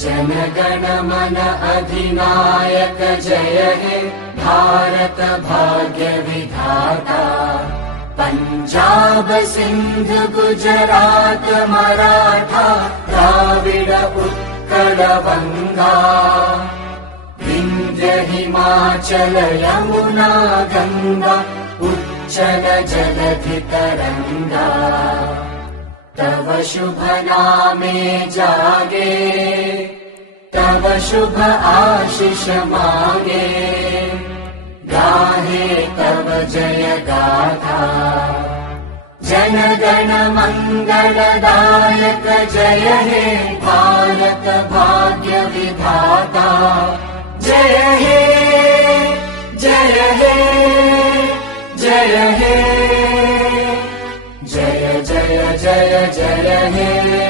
जनगण मन अधिनायक जय हे भारत भाग्य विधाता। पंजाब सिंध गुजरात मराठा द्राविड उत्कल गंगा। विंध्य हिमाचल यमुना गंगा उच्चल जलधि तरंगा। तव शुभ नामे जागे तव शुभ आशीष मागे। गाहे तव जय गाथा जनगण मंगलदायक जय हे भारत भाग्य विधाता। जय हे जय हे जय हे जय जय जय जय हे।